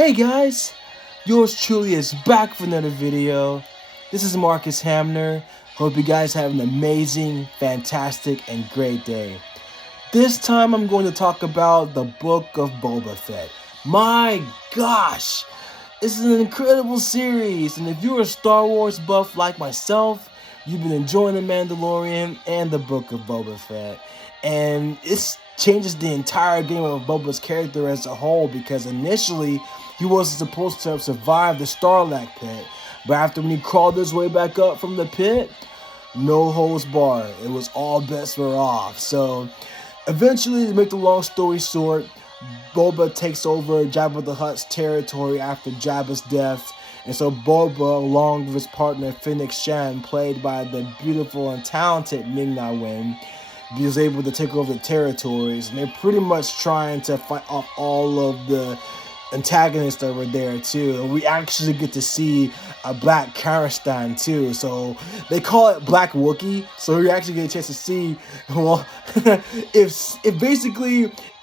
Hey guys, yours truly is back for another video. This is Marcus Hamner. Hope you guys have an amazing, fantastic, and great day. This time I'm going to talk about the Book of Boba Fett. My gosh, this is an incredible series, and if you're a Star Wars buff like myself, you've been enjoying the Mandolorian and the Book of Boba Fett. And it changes the entire game of Boba's character as a whole, because initially he wasn't supposed to have survived the Starlack pit, but after when he crawled his way back up from the pit, no holds barred. It was all bets were off. So eventually, to make the long story short, Boba takes over Jabba the Hutt's territory after Jabba's death. And so Boba, along with his partner Fennec Shan, played by the beautiful and talented Ming-Na Wen, was able to take over the territories. And they're pretty much trying to fight off all of the antagonists that were there too. And we actually get to see a Black Karastan too. So they call it Black Wookiee. So we actually get a chance to see, well,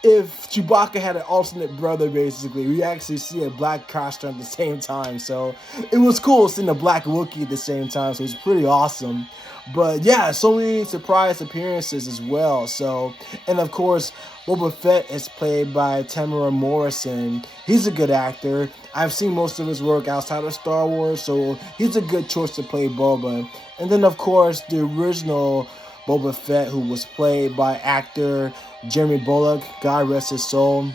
if Chewbacca had an alternate brother, basically, we actually see a Black Karastan at the same time. So it was cool seeing a Black Wookiee at the same time. So it was pretty awesome. But yeah, so many surprise appearances as well. So, and of course, Boba Fett is played by Tamara Morrison. He's a good actor. I've seen most of his work outside of Star Wars, so he's a good choice to play Boba. And then, of course, the original Boba Fett, who was played by actor Jeremy Bulloch, God rest his soul,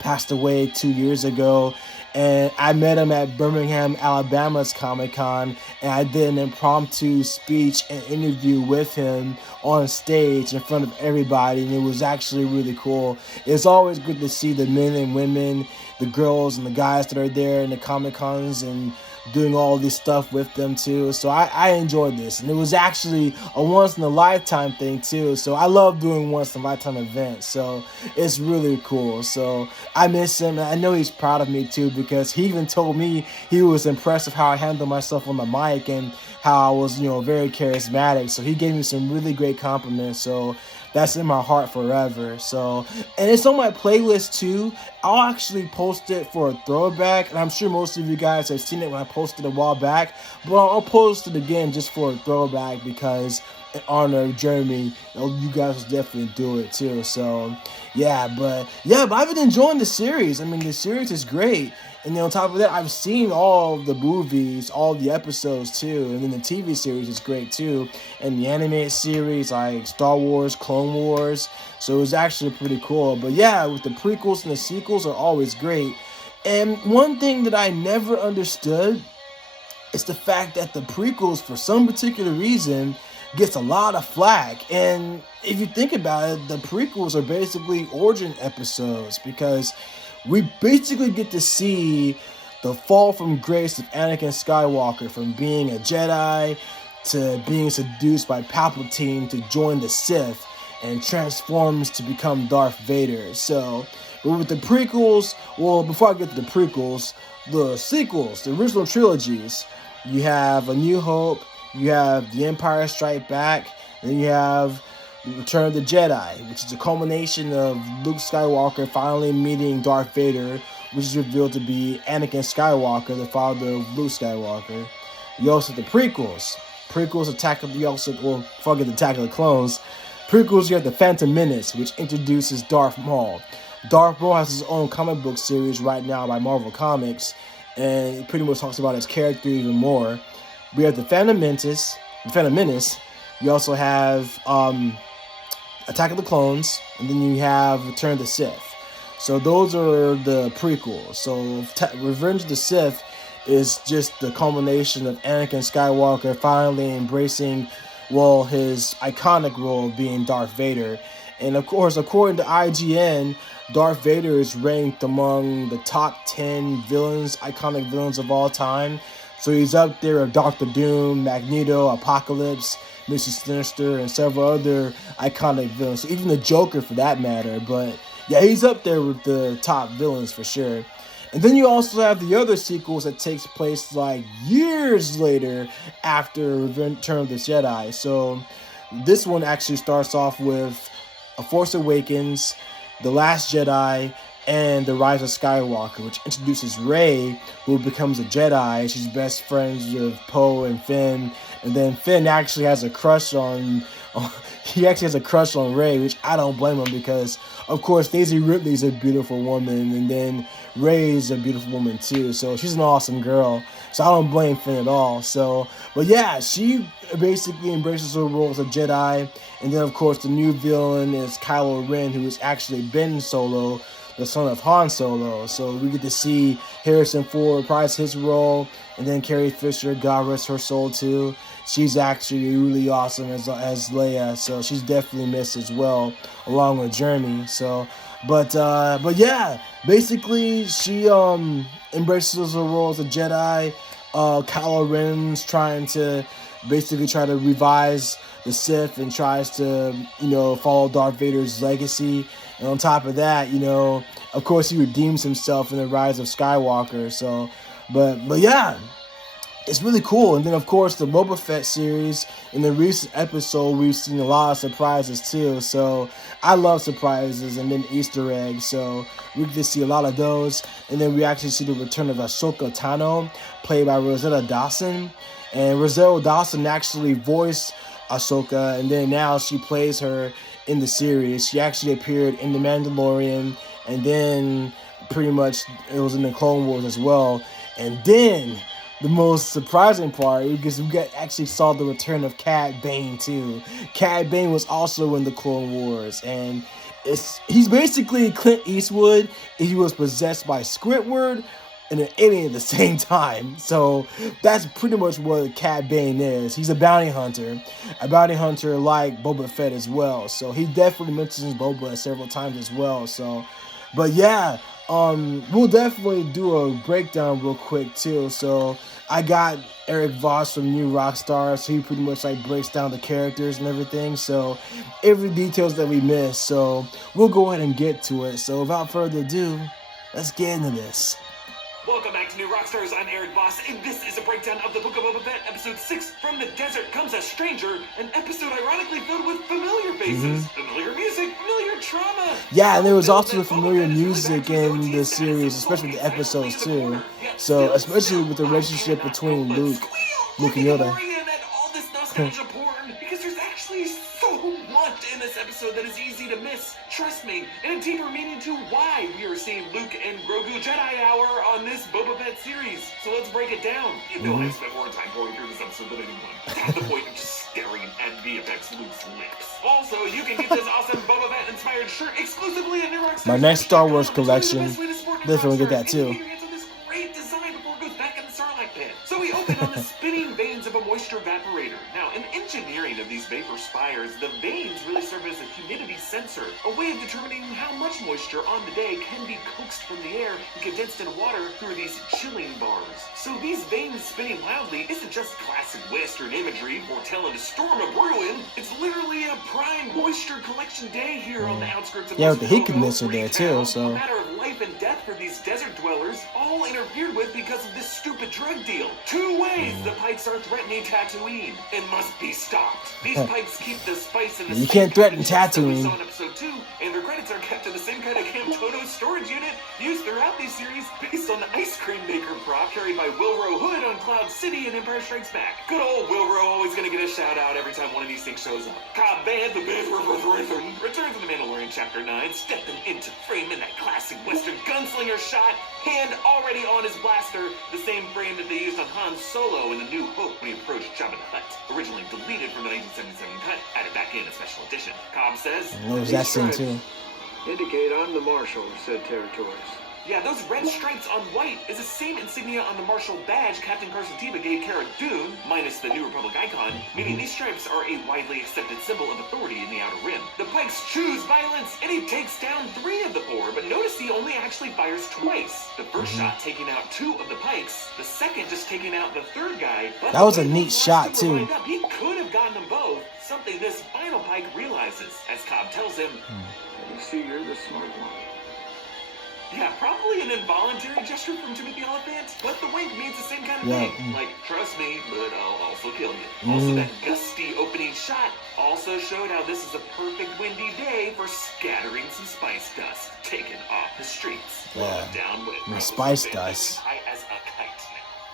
passed away 2 years ago. And I met him at Birmingham, Alabama's Comic-Con, and I did an impromptu speech and interview with him on stage in front of everybody, and it was actually really cool. It's always good to see the men and women, the girls and the guys that are there in the Comic-Cons and doing all this stuff with them too. So I enjoyed this, and it was actually a once-in-a-lifetime thing too. So I love doing once-in-a-lifetime events, so it's really cool. So I miss him, and I know he's proud of me too, because he even told me he was impressed with how I handled myself on the mic and how I was, very charismatic. So he gave me some really great compliments. So that's in my heart forever. So, and it's on my playlist too. I'll actually post it for a throwback, and I'm sure most of you guys have seen it when I posted a while back, but I'll post it again just for a throwback, because in honor of Jeremy, you guys will definitely do it too. So but I've been enjoying the series. I mean, the series is great. And then on top of that, I've seen all the movies, all the episodes too. And then the TV series is great too. And the animated series like Star Wars, Clone Wars. So it was actually pretty cool. But yeah, with the prequels and the sequels are always great. And one thing that I never understood is the fact that the prequels, for some particular reason, gets a lot of flack. And if you think about it, the prequels are basically origin episodes, because we basically get to see the fall from grace of Anakin Skywalker, from being a Jedi to being seduced by Palpatine to join the Sith and transforms to become Darth Vader. So, but with the prequels, well, before I get to the prequels, the sequels, the original trilogies, you have A New Hope, you have The Empire Strikes Back, and then you have Return of the Jedi, which is a culmination of Luke Skywalker finally meeting Darth Vader, which is revealed to be Anakin Skywalker, the father of Luke Skywalker. You also have the prequels. Attack of the Clones. Prequels, you have the Phantom Menace, which introduces Darth Maul. Darth Maul has his own comic book series right now by Marvel Comics, and it pretty much talks about his character even more. We have the Phantom Menace. You also have Attack of the Clones, and then you have Return of the Sith. So those are the prequels. So Revenge of the Sith is just the culmination of Anakin Skywalker finally embracing, his iconic role of being Darth Vader. And of course, according to IGN, Darth Vader is ranked among the top 10 iconic villains of all time. So he's up there with Doctor Doom, Magneto, Apocalypse, Mr. Sinister, and several other iconic villains. So even the Joker, for that matter. But yeah, he's up there with the top villains for sure. And then you also have the other sequels that takes place like years later after Return of the Jedi. So this one actually starts off with A Force Awakens, The Last Jedi, and The Rise of Skywalker, which introduces Rey, who becomes a Jedi. She's best friends with Poe and Finn, and then Finn actually has a crush on he actually has a crush on Rey, which I don't blame him because, of course, Daisy Ridley's a beautiful woman, and then Rey's a beautiful woman too. So she's an awesome girl. So I don't blame Finn at all. So, but yeah, she basically embraces her role as a Jedi, and then of course the new villain is Kylo Ren, who has actually been Solo, the son of Han Solo. So we get to see Harrison Ford reprise his role, and then Carrie Fisher, God rest her soul too. She's actually really awesome as Leia, so she's definitely missed as well, along with Jeremy. So, but yeah, basically she embraces her role as a Jedi. Kylo Ren's trying to revise the Sith and tries to, follow Darth Vader's legacy. And on top of that, of course he redeems himself in The Rise of Skywalker. So, but yeah, it's really cool. And then, of course, the Boba Fett series, in the recent episode, we've seen a lot of surprises, too. So, I love surprises and then Easter eggs. So, we get to see a lot of those. And then we actually see the return of Ahsoka Tano, played by Rosetta Dawson. And Rosetta Dawson actually voiced Ahsoka, and then now she plays her in the series. She actually appeared in The Mandalorian, and then pretty much it was in the Clone Wars as well. And then the most surprising part, because we actually saw the return of Cad Bane too. Cad Bane was also in the Clone Wars, and he's basically Clint Eastwood if he was possessed by Squidward and an alien at the same time. So that's pretty much what Cad Bane is. He's a bounty hunter like Boba Fett as well. So he definitely mentions Boba several times as well. So, but yeah, we'll definitely do a breakdown real quick too. So I got Eric Voss from New Rockstar, so he pretty much breaks down the characters and everything. So every details that we missed. So we'll go ahead and get to it. So without further ado, let's get into this. Welcome back to New Rockstars. I'm Eric Voss, and this is a breakdown of the Book of Boba Fett, Episode 6, From the Desert Comes a Stranger, an episode ironically filled with familiar faces, familiar music, familiar trauma. Yeah, and there was also the familiar music in the series, especially the episodes too. So, especially with the relationship between Luke and Yoda. All this nostalgia porn, because there's actually so much in this episode that is easy to miss. Trust me, and a deeper meaning to why we are seeing Luke and Gorgu Jedi Hour on this Boba Fett series. So let's break it down. You know I spent more time going through this episode than anyone. At the point of just staring at VFX Luke's lips. Also, you can get this awesome Boba Fett inspired shirt exclusively at New Rockstars. My next Star Wars collection, definitely get that too. So we open on the spinning vanes of a moisture evaporator. Now, in engineering of these vapor spires, the vanes really serve as a humidity sensor, a way of determining how much moisture on the day can be coaxed from the air and condensed in water through these chilling bars. So these vanes spinning wildly isn't just classic Western imagery foretelling a storm of ruin. It's literally a prime moisture collection day here on the outskirts of with the heat condenser there too. So a matter of life and death for these desert dwellers, all interfered with because of this stupid drug deal. 2 ways the Pikes are threatening Tatooine and must be stopped. These Pikes keep the spice in the you can't threaten Tatooine. We saw in episode 2, and their credits are kept in the same kind of Camp Toto storage unit used throughout these series, based on the ice cream maker prop carried by Wilro Hood on Cloud City and Empire Strikes Back. Good old Wilro, always gonna get a shout out every time one of these things shows up. Cobb Band, the band returns in the Mandalorian Chapter 9, stepping into frame in that classic Western gunslinger shot, hand already on his blaster, the same frame that they used on Han Solo in The New Hope when he approached Jabba the Hutt. Originally deleted from the 1977 cut, added back in a special edition. Cobb says, what was that scene too? Indicate I'm the marshal of said territories. Yeah, those red stripes on white is the same insignia on the marshal badge Captain Carson Teva gave Cara Dune, minus the New Republic icon, meaning these stripes are a widely accepted symbol of authority in the Outer Rim. The Pikes choose violence, and he takes down 3 of the 4, but notice he only actually fires twice. The first shot taking out 2 of the Pikes, the second just taking out the 3rd guy. But that was a neat shot too. He could have gotten them both, something this final Pike realizes, as Cobb tells him, You see, you're the smart one. Yeah, probably an involuntary gesture from Timothy Oliphant, but the wink means the same kind of thing. Like, trust me, but I'll also kill you. Also, that gusty opening shot also showed how this is a perfect windy day for scattering some spice dust taken off the streets. Down with spice dust. High as a kite.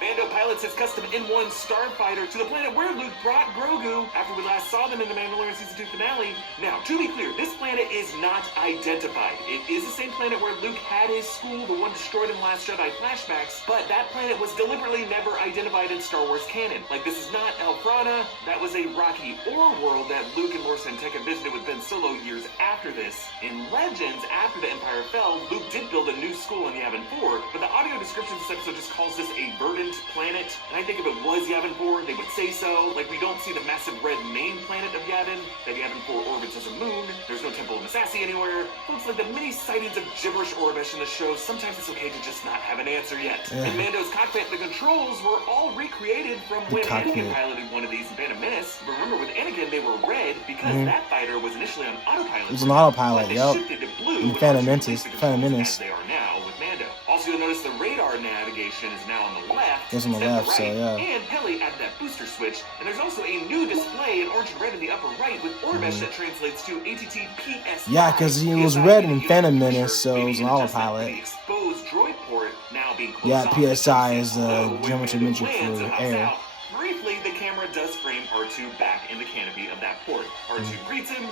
Mando pilots his custom N1 starfighter to the planet where Luke brought Grogu after we last saw them in the Mandalorian Season 2 finale. Now, to be clear, this planet is not identified. It is the same planet where Luke had his school, the one destroyed in the Last Jedi flashbacks, but that planet was deliberately never identified in Star Wars canon. Like, this is not Elfrana. That was a rocky ore world that Luke and Lor San Tekka visited with Ben Solo years after this. In Legends, after the Empire fell, Luke did build a new school in Yavin 4, but the audio description of this episode just calls this a verdant planet, and I think if it was Yavin 4, they would say so. Like, we don't see the massive red main planet of Yavin that Yavin 4 orbits as a moon. There's no Temple of Massassi anywhere. Looks like the many sightings of gibberish Orbish in the show, sometimes it's okay to just not have an answer yet. In Mando's cockpit, the controls were all recreated from when Anakin piloted one of these in Phantom Menace. Remember, with Anakin, they were red because that fighter was initially on autopilot. It was an autopilot, yep. In Phantom Menace. As they are now with Mando. Also, you'll notice the radar navigation is now on the left. It's on the left, so yeah. And Peli added that booster switch, and there's also a new display in orange and red in the upper right with Orbish that translates to ATT-PS. Yeah, because he was red in Phantom Menace, so it was an autopilot. The exposed droid port now being closed yeah, off. PSI is the geometry metric for air. Briefly, the camera does frame R2 back in the canopy of that port. R2 greets him.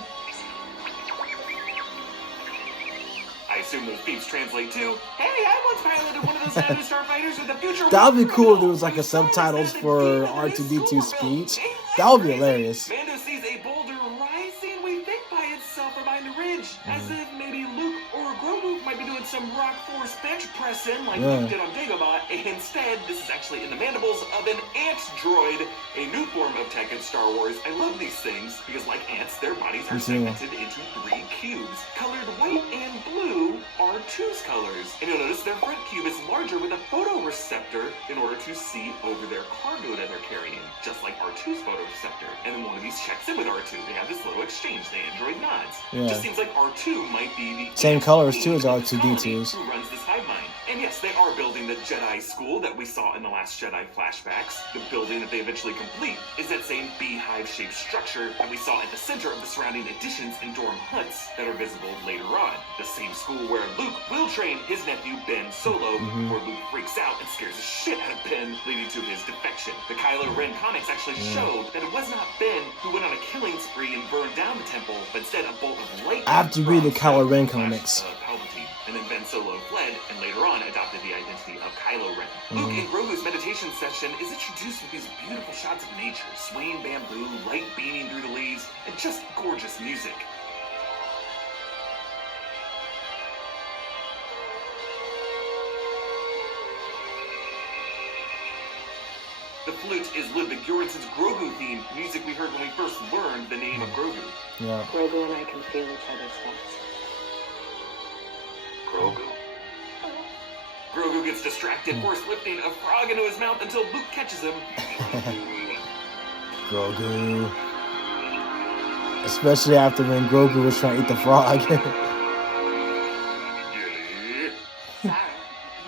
I assume those beeps translate to, hey, I once piloted one of those Nano starfighters with a future. That would be cool if there was like a subtitles for R2-D2 speech. That would be hilarious. Mando sees a boulder rising, we think, by itself from behind the ridge, as if maybe Luke or Grogu might be doing some rock force bench pressing like Luke did on Dagobah. Instead, this is actually in the mandibles of an ant droid, a new form of tech in Star Wars. I love these things because, like ants, their bodies are segmented into 3 cubes, colored white and blue are R2's colors. And you'll notice their front cube is larger with a photoreceptor in order to see over their cargo that they're carrying, just like R2's photoreceptor. And then one of these checks in with R2. They have this little exchange. The android nods. Just seems like R2 might be the same colors too as R2-D2's. Who runs this hive mind. And yes, they are building the Jedi school that we saw in the Last Jedi flashbacks. The building that they eventually complete is that same beehive-shaped structure that we saw at the center of the surrounding additions and dorm huts that are visible later on. The same school where Luke will train his nephew Ben Solo, where Luke freaks out and scares the shit out of Ben, leading to his defection. The Kylo Ren comics actually showed that it was not Ben who went on a killing spree and burned down the temple, but instead a bolt of lightning. I have to read the Kylo Ren comics. And then Ben Solo fled, and later on adopted the identity of Kylo Ren. Luke in Grogu's meditation session is introduced with these beautiful shots of nature, swaying bamboo, light beaming through the leaves, and just gorgeous music. The flute is Ludwig Göransson's Grogu theme, music we heard when we first learned the name of Grogu. Yeah. Grogu and I can feel each other's thoughts. Grogu. Grogu gets distracted, force lifting a frog into his mouth until Luke catches him. Grogu. Especially after when Grogu was trying to eat the frog.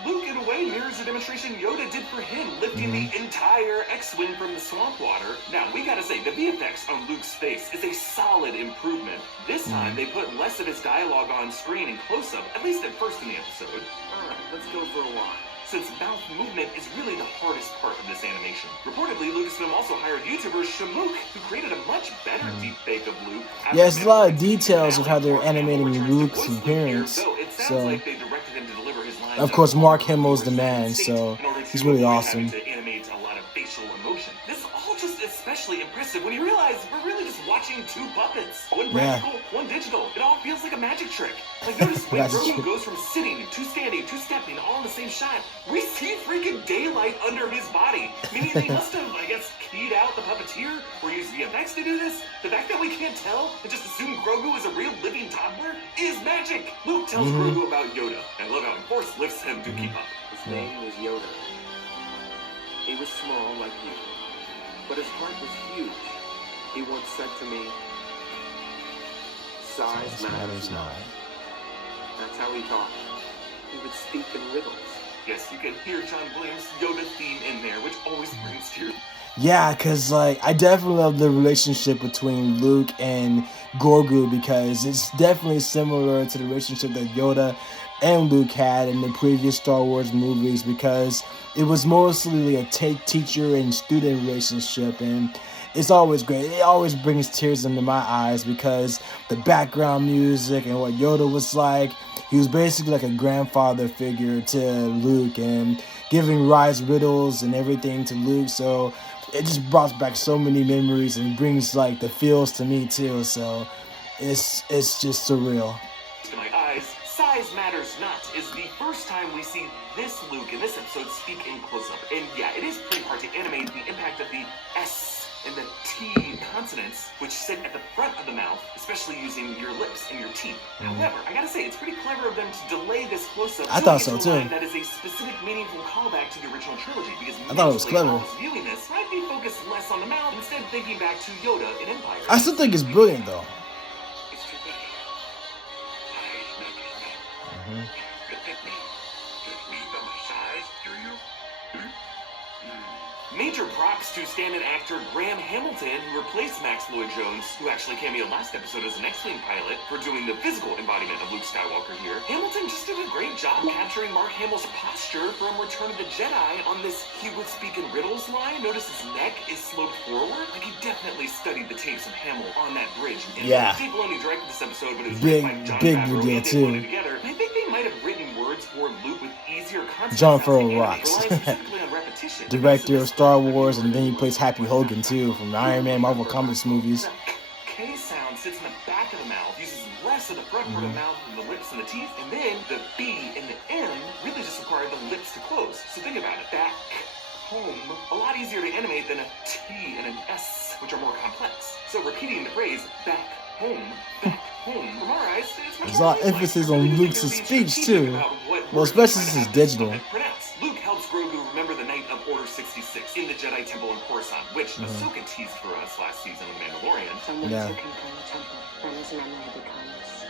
Luke, in a way, mirrors the demonstration Yoda did for him, lifting the entire X-Wing from the swamp water. Now, we gotta say, the VFX on Luke's face is a solid improvement. This time, they put less of his dialogue on screen in close-up, at least at first in the episode. Alright, let's go for a walk. Since mouth movement is really the hardest part of this animation. Reportedly, Lucasfilm also hired YouTuber Shamook, who created a much better deepfake of Luke. Yeah, there's a lot of details of how they're animating Luke's appearance. So, like they directed him to deliver his lines of course, Mark Hamill's the man, so he's really awesome. To animate a lot of facial emotion. This is all just especially impressive when you realize we're really just watching 2 puppets. One practical, one digital. It all feels like a magic trick. Like, notice when Grogu goes from sitting to standing to stepping all in the same shot, we see freaking daylight under his body. Meaning they must have, I guess, keyed out the puppeteer or used VFX to do this. The fact that we can't tell and just assume Grogu is a real living toddler is magic. Luke tells Grogu about Yoda. I love how Force lifts him to keep up. His name was Yoda. He was small like you, but his heart was huge. He once said to me, "Size matters not." That's how he talked. He would speak in riddles. Yes, you can hear John Williams' Yoda theme in there, which always brings tears. Yeah, because, like, I definitely love the relationship between Luke and Gorgu, because it's definitely similar to the relationship that Yoda and Luke had in the previous Star Wars movies, because it was mostly a teacher and student relationship, and it's always great. It always brings tears into my eyes, because the background music and what Yoda was like, he was basically like a grandfather figure to Luke, and giving Rise riddles and everything to Luke, so it just brought back so many memories and brings like the feels to me too, so it's just surreal. To my eyes, size matters not is the first time we see this Luke in this episode speak in close-up. And yeah, it is pretty hard to animate the impact of the S and the T consonants, which sit at the front of the mouth, especially using your lips and your teeth. However, I gotta say, it's pretty clever of them to delay this close-up. I thought so too. That is a specific, meaningful callback to the original trilogy, because I thought it was clever. Viewing this might be focused less on the mouth, instead thinking back to Yoda in Empire. I still think it's brilliant though. It's too late. Size matters not. Look at me. Judge me by my size, do you? Major props to stand-in actor Graham Hamilton, who replaced Max Lloyd-Jones, who actually cameoed last episode as an X-Wing pilot, for doing the physical embodiment of Luke Skywalker here. Hamilton just did a great job capturing Mark Hamill's posture from Return of the Jedi on this "he would speak in riddles" line. Notice his neck is sloped forward. Like, he definitely studied the tapes of Hamill on that bridge. And yeah. Steve Filoni directed this episode, but it was big, written by John big Favreau deal and too. Together. And I think they might have written words for Luke with easier consonants. John Favreau rocks. Director of Star Wars, and then he plays Happy Hogan too from the Iron Man, Marvel Comics movies. The K sound sits in the back of the mouth, uses less of the front part of the mouth than the lips and the teeth, and then the B and the M really just require the lips to close. So think about it. Back, home, a lot easier to animate than a T and an S, which are more complex. So repeating the phrase back, home, from our eyes, it's much There's a lot of emphasis on Luke's speech too. Well, especially since it's digital. Luke helps Grogu remember the night of Order 66 in the Jedi Temple in Coruscant, which Ahsoka teased for us last season of Mandalorian. Someone who can from the temple, then his memory becomes.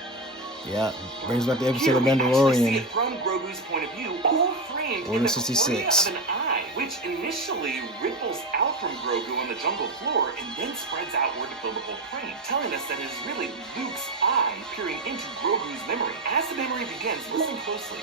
Yeah, brings back the episode of Here we actually see Mandalorian. it from Grogu's point of view, all framed in Order the cornea 66. of an eye, which initially ripples out from Grogu on the jungle floor and then spreads outward to fill the whole frame, telling us that it is really Luke's eye peering into Grogu's memory. As the memory begins, listen closely.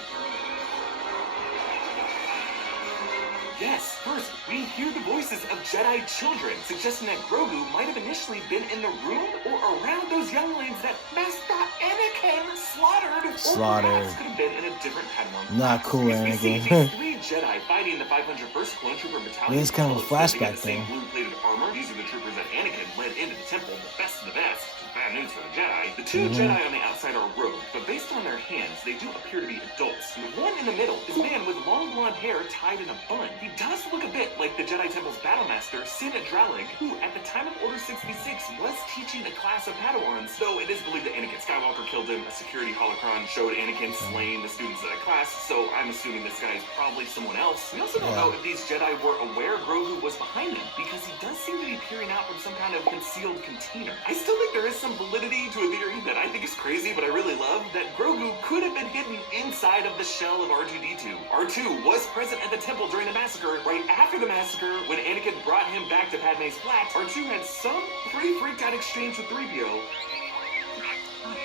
Yes, first, we hear the voices of Jedi children, suggesting that Grogu might have initially been in the room or around those younglings that Master Anakin slaughtered. Or perhaps could have been in a different Padawan. Not cool, We see Anakin. these three Jedi fighting the 501st Clone Trooper Battalion. Yeah, it's kind of a flashback thing. Blue-plated armor. These are the troopers that Anakin led into the temple, the best of the best. Bad news for the Jedi. The two Jedi on the outside are rogue, but based on their hands, they do appear to be adults. And the one in the middle is a man with long blonde hair tied in a bun. He does look a bit like the Jedi Temple's Battlemaster, Sin Dralig, who, at the time of Order 66, was teaching a class of Padawans, though it is believed that Anakin Skywalker killed him. A security holocron showed Anakin slaying the students of that class, so I'm assuming this guy is probably someone else. We also don't know if these Jedi were aware Grogu was behind them, because he does seem to be peering out from some kind of concealed container. I still think there is some validity to a theory that I think is crazy, but I really love, that Grogu could have been hidden inside of the shell of R2-D2. R2 was present at the temple during the massacre. Right after the massacre, when Anakin brought him back to Padme's flat, R2 had some pretty freaked out exchange with 3PO.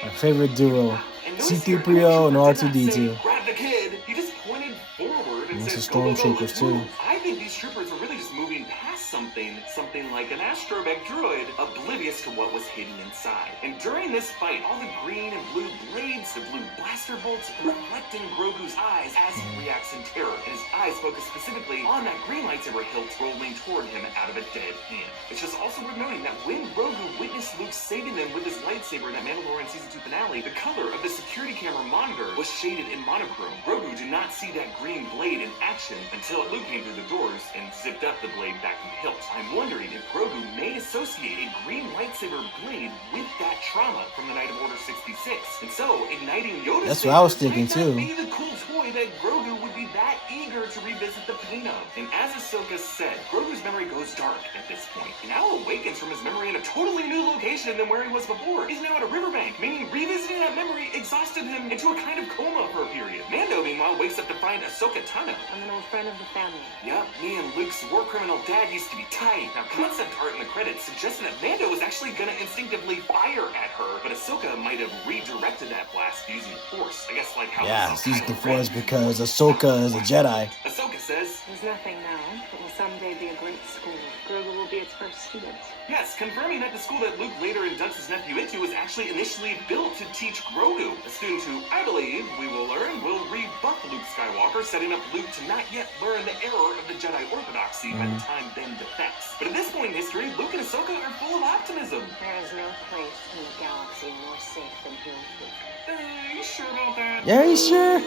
My favorite duo, C-3PO and R2-D2. Grab the kid. He just pointed forward and This said, is "Go, go, go, stormtroopers let's too. move." I think these troopers are really just moving past something like an astromech droid, oblivious to what was hidden inside. And during this fight, all the green and blue blades, the blue blaster bolts, reflecting Grogu's eyes as he reacts in terror, and his eyes focus specifically on that green lightsaber hilt rolling toward him out of a dead hand. It's just also worth noting that when Grogu witnessed Luke saving them with his lightsaber in that Mandalorian Season 2 finale, the color of the security camera monitor was shaded in monochrome. Grogu did not see that green blade in action until Luke came through the doors and zipped up the blade back from the hilt. I'm wondering if Grogu may associate a green lightsaber blade with that trauma from the night of Order 66. And so, igniting Yoda's That's what I was thinking might not too. be the cool toy that Grogu would be that eager her to revisit the pain of. And as Ahsoka said, Grogu's memory goes dark at this point. He now awakens from his memory in a totally new location than where he was before. He's now at a riverbank, meaning revisiting that memory exhausted him into a kind of coma for a period. Mando, meanwhile, wakes up to find Ahsoka Tano. I'm an old friend of the family. Yep, me and Luke's war criminal dad used to be tight. Now, concept art in the credits suggesting that Mando was actually gonna instinctively fire at her, but Ahsoka might have redirected that blast using the Force. I guess like how She used the Force because Ahsoka is a Jedi. Ahsoka says, There's nothing now, but will someday be a great school. Grogu will be its first student. yes, confirming that the school that Luke later inducts his nephew into was actually initially built to teach Grogu, a student who, I believe, we will learn, will rebuff Luke Skywalker, setting up Luke to not yet learn the error of the Jedi Orthodoxy by the time Ben defects. But at this point in history, Luke and Ahsoka are full of optimism. There is no place in the galaxy more safe than here with Luke. Are you sure about that? Yeah, you sure?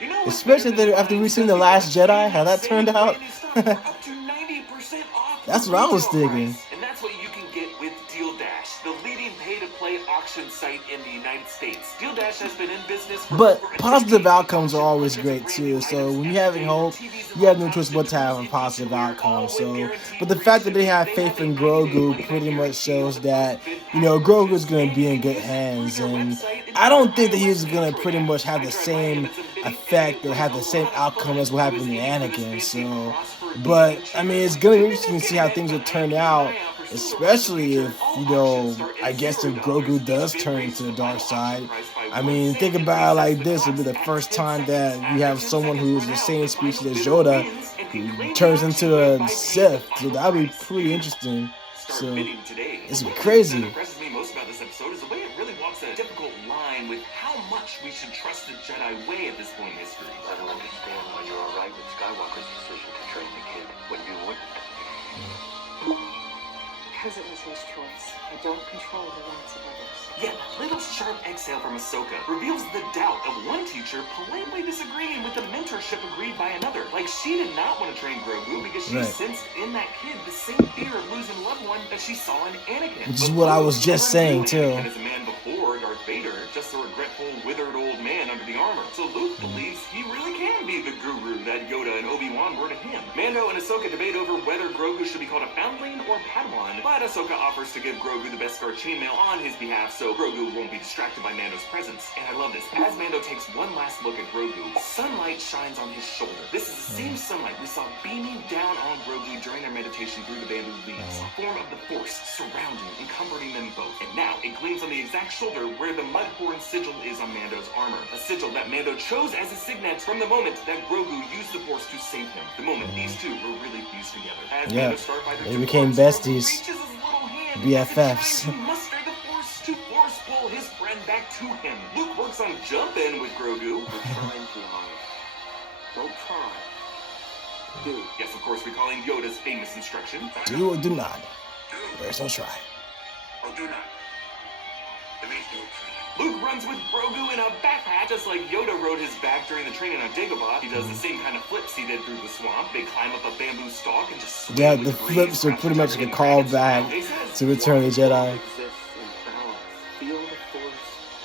You know what's Especially better than after we seen The Last Jedi, how that turned out. Up to 90% off That's what I was retail thinking. price. And that's what you can get with Deal Dash, the leading pay-to-play auction site in the United States. Deal Dash has been in business for But over a positive decade. outcomes are always great too. So when you're having hope, you have no choice but to have a positive outcome. So, but the fact that they have faith in Grogu pretty much shows that, you know, Grogu's gonna be in good hands, and I don't think that he's gonna pretty much have the same effect or have the same outcome as what happened to Anakin. So, but I mean, it's gonna be interesting to see how things will turn out. Especially if, you know, I guess if Grogu does turn into the dark side. I mean, think about it like this. It'll be the first time that you have someone who's the same species as Yoda who turns into a Sith. So that'll be pretty interesting. So it's crazy. What impresses me most about this episode is the way it really walks a difficult line with how much we should trust the Jedi way at this point in history. I don't understand why you're alright with Skywalker's decision to train the kid when you wouldn't. Because it was his choice. I don't control the rights of others. Yet, a little sharp exhale from Ahsoka reveals the doubt of one teacher politely disagreeing with the mentorship agreed by another. Like, she did not want to train Grogu because she sensed in that kid the same fear of losing a loved one that she saw in Anakin. Which is what I was just saying, too. Anakin is a man before Darth Vader, just a regretful, withered old man under the armor. So Luke believes he really can be the guru that Yoda and Obi-Wan were to him. Mando and Ahsoka debate over whether Grogu should be called a foundling or Padawan, but Ahsoka offers to give Grogu the Beskar chainmail on his behalf so Grogu won't be distracted by Mando's presence. And I love this. As Mando takes one last look at Grogu, sunlight shines on his shoulder. This is the same sunlight we saw beaming down on Grogu during their meditation through the bamboo leaves. Form of the Force surrounding and comforting them both. And now it gleams on the exact shoulder where the Mudhorn sigil is on Mando's armor. A sigil that Mando chose as his signet from the moment that Grogu used the Force to save him. The moment these two were really fused together. As Mando Starfighter they took became Grogu besties. reaches his little hand BFFs. as he tries to muster the Force to force pull his friend back to him. Luke works on jump in with Grogu. We're trying too hard. Don't try. Do. Yes, of course, recalling Yoda's famous instruction. Do or do not. There's no try. Or do not. There is no try. Luke runs with Grogu in a backpack, just like Yoda rode his back during the training on Dagobah. He does the same kind of flips he did through the swamp. They climb up a bamboo stalk and just swing Yeah, with the breeze, flips are pretty much like a callback They said, to Return of the Jedi. Exist in balance. Feel the Force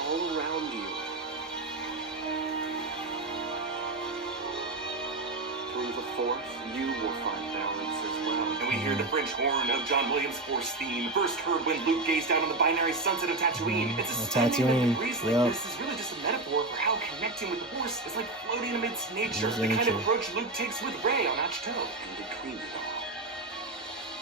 all around you. Through the Force, you will find balance as well. And we hear the French horn of John Williams' Force theme, first heard when Luke gazed out on the binary sunset of Tatooine. It's a standing Tatooine, memories like yep. this is really just a metaphor for how connecting with the Force is like floating amidst nature. Amidst The kind nature. of approach Luke takes with Rey on Ahch-To. In between it all.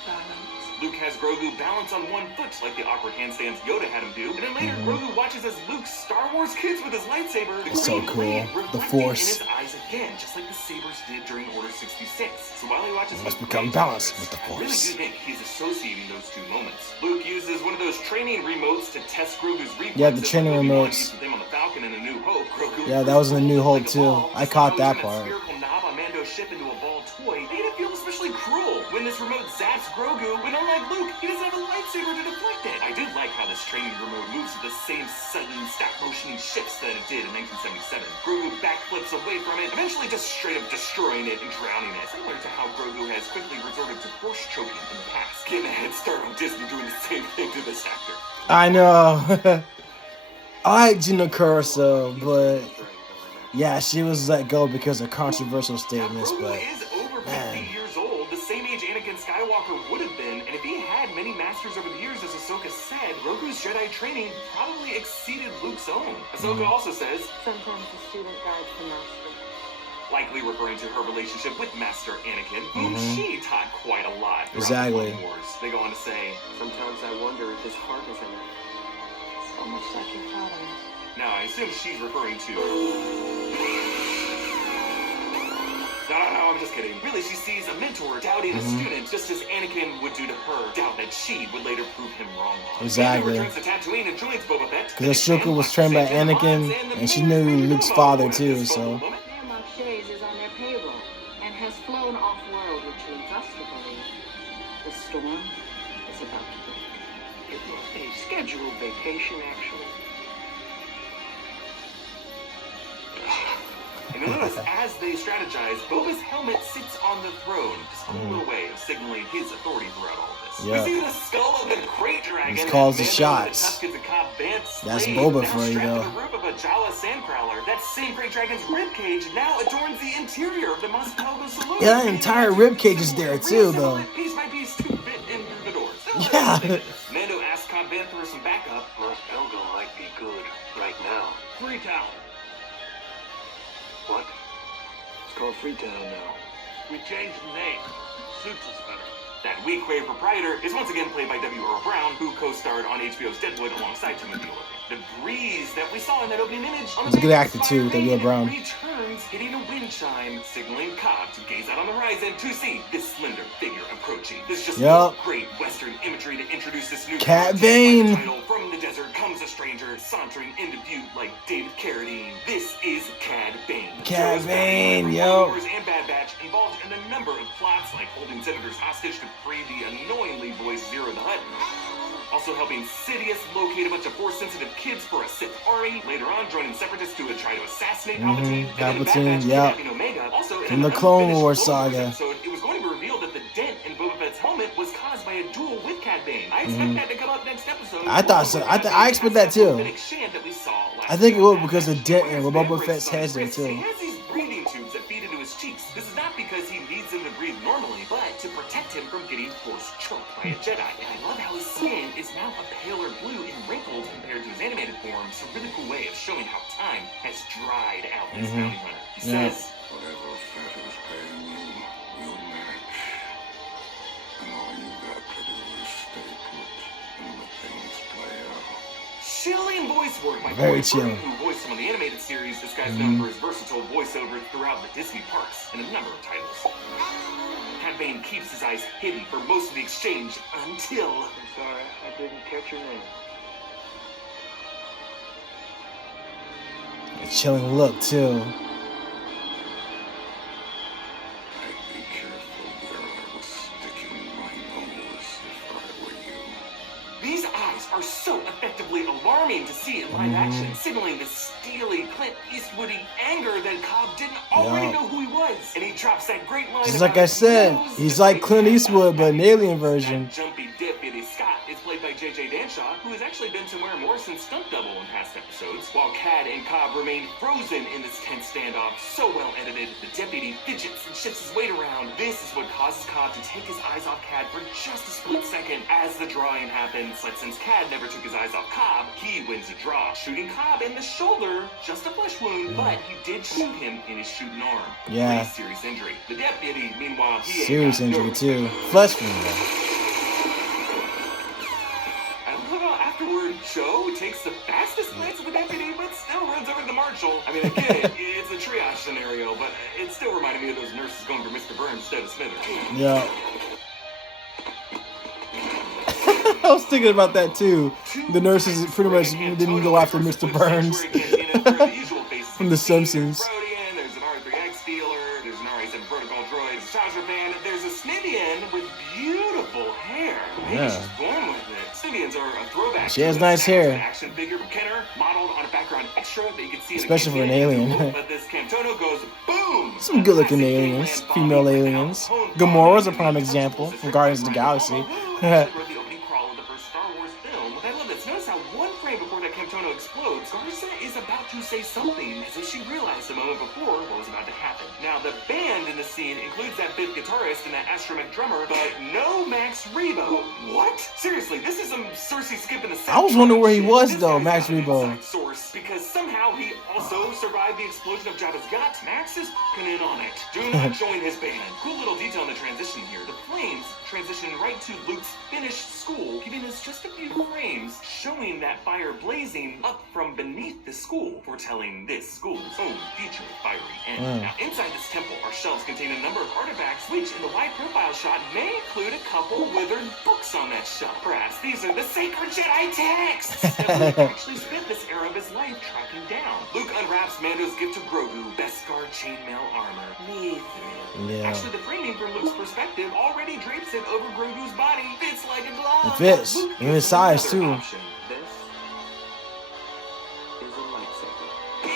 Balance. Luke has Grogu balance on one foot like the awkward handstands Yoda had him do. And then later, Grogu watches as Luke's Star Wars kids with his lightsaber. The It's so green cool. blade The reflecting Force. in his eyes again, just like the sabers did during Order 66. So while he watches Must Luke become play balanced Force, with the I really do Force. think he's associating those two moments. Luke uses one of those training remotes to test Grogu's reflexes. Yeah, the training like Obi-Wan remotes. used with him on the Falcon in A New Hope. Grogu Yeah, that was in A New Hope, like a too. ball, I just caught how that using part. spherical knob on Mando's ship into a ball toy made it feel especially cruel when this remote zaps Grogu, when unlike Luke, he doesn't have a lightsaber to deflect it. I did like how this training remote moves with the same sudden stop-motioning shifts that it did in 1977. Grogu backflips away from it, eventually just straight up destroying it and drowning it, similar to how Grogu has quickly resorted to force choking in the past. Getting a head start on Disney doing the same thing to this actor. I know. I like Gina Curso, but Yeah, she was let go because of controversial Now, statements, Grogu but is over 50 man. years old, the same age Anakin Skywalker would have been, and if he had many masters over the years, as Ahsoka said, Grogu's Jedi training probably exceeded Luke's own. Ahsoka also says, Sometimes the student guides the master. likely referring to her relationship with Master Anakin, whom she taught quite a lot throughout Exactly. the Clone Wars. They go on to say, Sometimes I wonder if his heart is in it. So much like your father's. now I assume she's referring to... No, I'm just kidding. Really, she sees a mentor doubting a student, just as Anakin would do to her, doubt that she would later prove him wrong. Exactly. Anakin returns to Tatooine and joins Boba Fett. Because Ahsoka was trained by Anakin, and she knew Luke's father too, so... Mayor Marchese is on their payroll and has flown off-world, which leads us to believe the storm is about to break. It was a scheduled vacation, actually. And you'll notice, as they strategize, Boba's helmet sits on the throne, just a little way of signaling his authority throughout all of this. Yeah. We see the skull of the Great Dragon. He calls the Mando shots. and the Tuskens of Cobb Vanth That's slave, Boba now for you, strapped though. to the roof of a Jawa sandcrawler. That same Great Dragon's ribcage now adorns the interior of the Mos Pelgo Saloon. Yeah, that entire ribcage is there, too, though. Reassemble it piece by piece to fit in through the doors. Yeah. Mando asks Cobb Vanth for some backup. Mos Pelgo might be good right now. Freetown. What? It's called Freetown now. We changed the name. Suits us better. That weak-wave proprietor is once again played by W. Earl Brown, who co-starred on HBO's Deadwood alongside Timothy Olyphant. The breeze that we saw in that opening image on He's a good the actor, too, W. Earl Brown. returns, hitting a wind chime, signaling Cobb to gaze out on the horizon to see this slender figure approaching. This is just great Western imagery to introduce this new Cat character. Bane. By the title, From the desert comes a stranger, sauntering into view like David Carradine. This is Cad Bane. Cad Heroes Bane, battling yo. Clone Wars and Bad Batch involved in a number of plots like holding senators hostage to free the annoyingly voiced Zero the Hutt. Also helping Sidious locate a bunch of Force-sensitive kids for a Sith army. Later on, joining Separatists to try to assassinate Palpatine. And then in Bad Palpatine, Batch, yeah. kidnapping Omega. Also, in From an the Clone unfinished Wars Clone saga. episode, it was going to be revealed that the dent in Boba Fett's helmet was caused by a duel with Cad Bane. I expect that to come up next episode. I thought so. I expect that too. That we saw last I think it will episode. because the dent in Where's Boba Mavericks Fett's on head's there wrist? too. He has these breathing tubes that feed into his cheeks. This is not because he needs them to breathe normally, but to protect him from getting force choked by a Jedi. And I love how his skin is now a paler blue and wrinkled compared to his animated form. It's a really cool way of showing how time has dried out this bounty hunter. He Yeah. says, Whatever Fett is paying you, you'll match. And all you got to do is stay put and let things play out. chilling voice work by Very Corey chilling. Burton, who voiced some of the animated series. This guy's known for his versatile voiceover throughout the Disney parks and a number of titles. Cad Bane keeps his eyes hidden for most of the exchange until... I'm sorry, I didn't catch your name. A chilling look too. I'd be careful where I was sticking my nose if I were you. These eyes are so effectively alarming to see in live action, signaling the steely, Clint Eastwoody anger that Cobb didn't already Yeah. know who he was. And he drops that great line Just about like I said, nose he's just like Clint Eastwood, but an alien That version. jumpy deputy Scott is played by J.J. Danshaw, who has actually been Tamara Morrison's stunt double in past episodes. While Cad and Cobb remain frozen in this tense standoff, so well edited, the deputy fidgets and shifts his weight around. This is what causes Cobb to take his eyes off Cad for just a split second as the drawing happens. But since Cad never took his eyes off Cobb, he wins the draw, shooting Cobb in the shoulder, just a flesh wound, but he did shoot him in his shooting arm. Yeah. Pretty serious injury. The deputy, meanwhile, he ain't Serious got no injury too. respect. Flesh wound. I love how afterward Joe takes the fastest glance at the deputy, but still runs over to the marshal. I mean, I get it, it's a triage scenario, but it still reminded me of those nurses going for Mr. Burns instead of Smithers. Yeah. I was thinking about that too. The nurses pretty much didn't go after Mr. Burns from The Simpsons. There's an R3X dealer, there's an RA7 protocol droid, there's a Shazra fan, there's a Smithian with beautiful hair. Maybe Yeah. she's born with it. Smithians are a throwback. She has to the nice hair. Action figure from Kenner, modeled on a background extra that you can see in Especially for an alien. But this Cantono goes boom. Some good-looking aliens, female aliens. Gamora's a prime example from Guardians of the Galaxy. Notice how one frame before that Cantono explodes, Garza is about to say something as if she realized the moment moment before what was about to happen. Now, the band in the scene includes that fifth guitarist and that astromech drummer, but no Max Rebo. What? Seriously, this is some Cersei skip in the I was wondering where he was, this though, guy's Max got an Rebo. inside source, because somehow he also survived the explosion of Jabba's yacht. Max is f***ing in on it. Do not join his band. Cool little detail in the transition here. The flames transition right to Luke's finished school, giving us just a few frames showing that fire blazing up from beneath the school, foretelling this school's own future fiery end. Now, inside this temple, our shelves contain a number of artifacts, which in the wide profile shot may include a couple withered books on that shelf. Perhaps these are the sacred Jedi texts that Luke actually spent this era of his life tracking down. Luke unwraps Mando's gift to Grogu, Beskar chainmail armor. Yeah. Actually, the framing from Luke's perspective already drapes it over Grogu's body. Fits like a glove. It fits. Luke In his uses size, another too. option. This is a lightsaber. It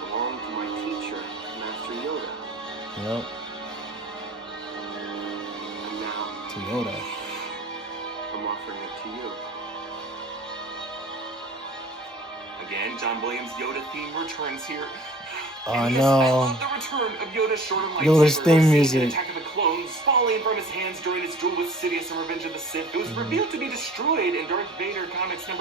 belonged to my teacher, Master Yoda. Yep. And now To Yoda. I'm offering it to you. Again, John Williams' Yoda theme returns here. Oh, And no. I love the return of Yoda's shorter lightsaber. Yoda's theme We're seeing music. an Attack of the Clones falling from his hands during his duel with Sidious in Revenge of the Sith. It was revealed to be destroyed in Darth Vader Comics #1.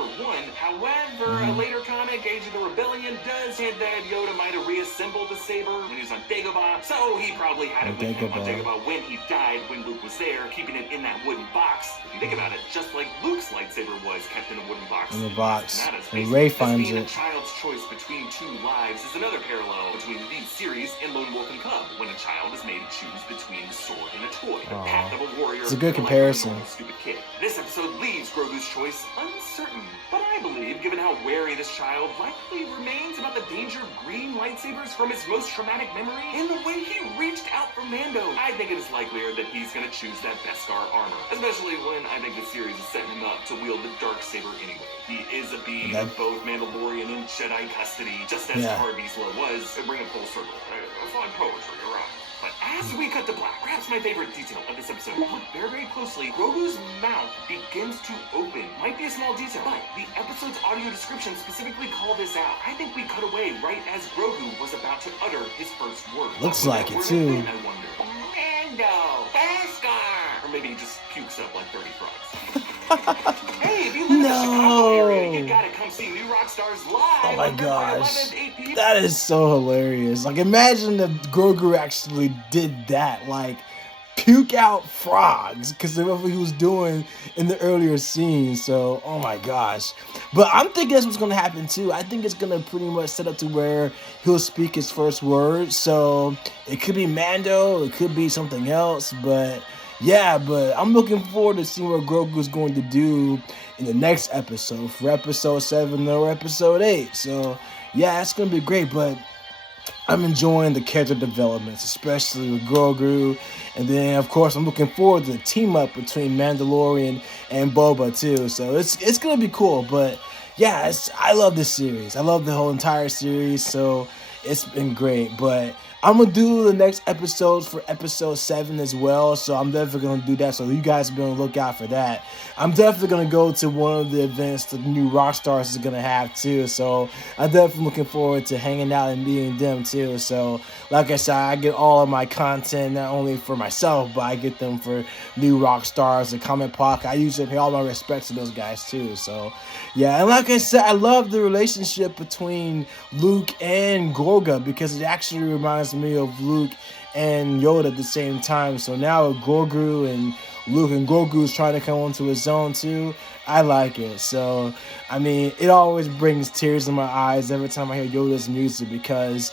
However, a later comic, Age of the Rebellion, does hint that Yoda might have reassembled the saber when he was on Dagobah. So he probably had it with him on Dagobah when he died, when Luke was there, keeping it in that wooden box. If you think about it, just like Luke's lightsaber was kept in a wooden box. In the box. Not as And basic. Rey This finds being it. a child's choice between two lives is another parallel between these series and Lone Wolf and Cub, when a child is made to choose between a sword and a toy. The path of a warrior. It's a good and the life of a comparison. normal stupid kid. This episode leaves Grogu's choice uncertain, but I believe, given how wary this child likely remains about the danger of green lightsabers from his most traumatic memory, and the way he reached out for Mando, I think it is likelier that he's going to choose that Beskar armor, especially when I think the series is setting him up to wield the dark saber anyway. He is a being of both Mandalorian and Jedi custody, just as Tar Vizsla was. Bring it full circle. That's like poetry, you're right. But as we cut to black, perhaps my favorite detail of this episode, look very, very closely, Grogu's mouth begins to open. Might be a small detail, but the episode's audio description specifically called this out. I think we cut away right as Grogu was about to utter his first word. Looks like it, too. I wonder. Mando! Beskar! Or maybe he just pukes up like 30 frogs. Hey, if you live in the Chicago area, you gotta come see New Rock Stars live. Oh my on February gosh. 11th, 8 p.m. That is so hilarious. Like, imagine if Grogu actually did that. Like, puke out frogs. Because of what he was doing in the earlier scenes. So, oh my gosh. But I'm thinking that's what's going to happen too. I think it's going to pretty much set up to where he'll speak his first words. So, it could be Mando. It could be something else. But yeah, but I'm looking forward to seeing what Grogu's going to do in the next episode, for episode 7 or episode 8. So, yeah, it's going to be great, but I'm enjoying the character developments, especially with Gorgu. And then, of course, I'm looking forward to the team-up between Mandalorian and Boba, too. So, it's going to be cool, but yeah, I love this series. I love the whole entire series, so it's been great, but I'm going to do the next episodes for episode 7 as well, so I'm definitely going to do that, so you guys be on the lookout for that. I'm definitely going to go to one of the events the new rock stars is going to have too, so I'm definitely looking forward to hanging out and meeting them too. So like I said, I get all of my content not only for myself, but I get them for new rock stars, the Comment Park. I usually pay all my respects to those guys too. So yeah, and like I said, I love the relationship between Luke and Gorga, because it actually reminds me of Luke and Yoda at the same time. So now Gorgu and Luke, and Gorgu is trying to come onto his own too. I like it. So I mean, it always brings tears in my eyes every time I hear Yoda's music, because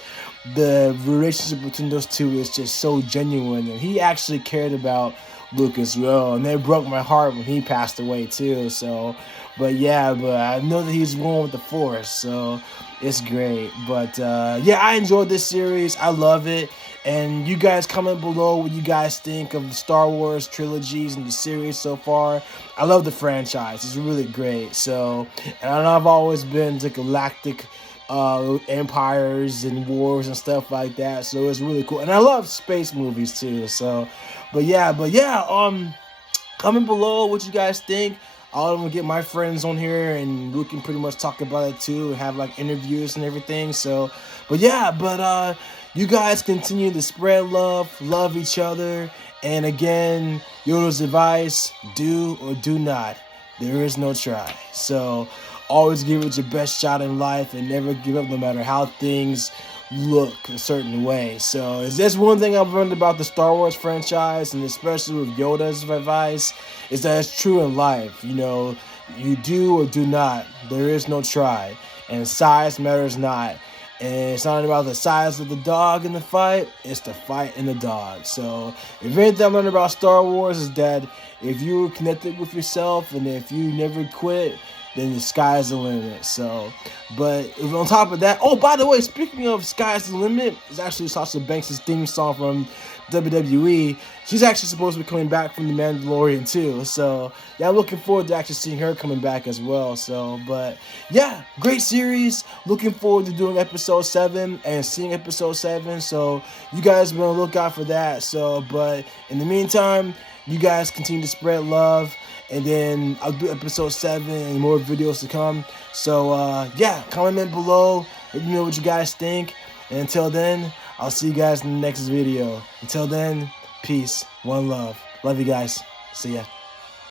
the relationship between those two is just so genuine, and he actually cared about Luke as well, and it broke my heart when he passed away too. So but yeah, but I know that he's one with the Force, so it's great. But yeah, I enjoyed this series. I love it. And you guys comment below what you guys think of the Star Wars trilogies and the series so far. I love the franchise. It's really great. So, and I know I've always been to galactic empires and wars and stuff like that. So it's really cool. And I love space movies too. So, but yeah, comment below what you guys think. I'll even get my friends on here, and we can pretty much talk about it too, and have like interviews and everything. So, but yeah, you guys continue to spread love each other, and again, Yoda's advice: do or do not. There is no try. So, always give it your best shot in life, and never give up, no matter how things look a certain way. So, is this one thing I've learned about the Star Wars franchise, and especially with Yoda's advice, is that it's true in life. You know, you do or do not. There is no try, and size matters not. And it's not about the size of the dog in the fight, it's the fight in the dog. So, if anything I learned about Star Wars is that if you're connected with yourself and if you never quit, then the sky's the limit. So, but on top of that, oh, by the way, speaking of sky's the limit, it's actually Sasha Banks' theme song from WWE. She's actually supposed to be coming back from the Mandolorian too. So, yeah, I'm looking forward to actually seeing her coming back as well. So, but yeah, great series. Looking forward to doing episode 7 and seeing episode 7. So, you guys be on the lookout for that. So, but in the meantime, you guys continue to spread love. And then I'll do episode 7 and more videos to come. So, yeah, comment below. Let me know what you guys think. And until then, I'll see you guys in the next video. Until then, peace, one love. Love you guys. See ya.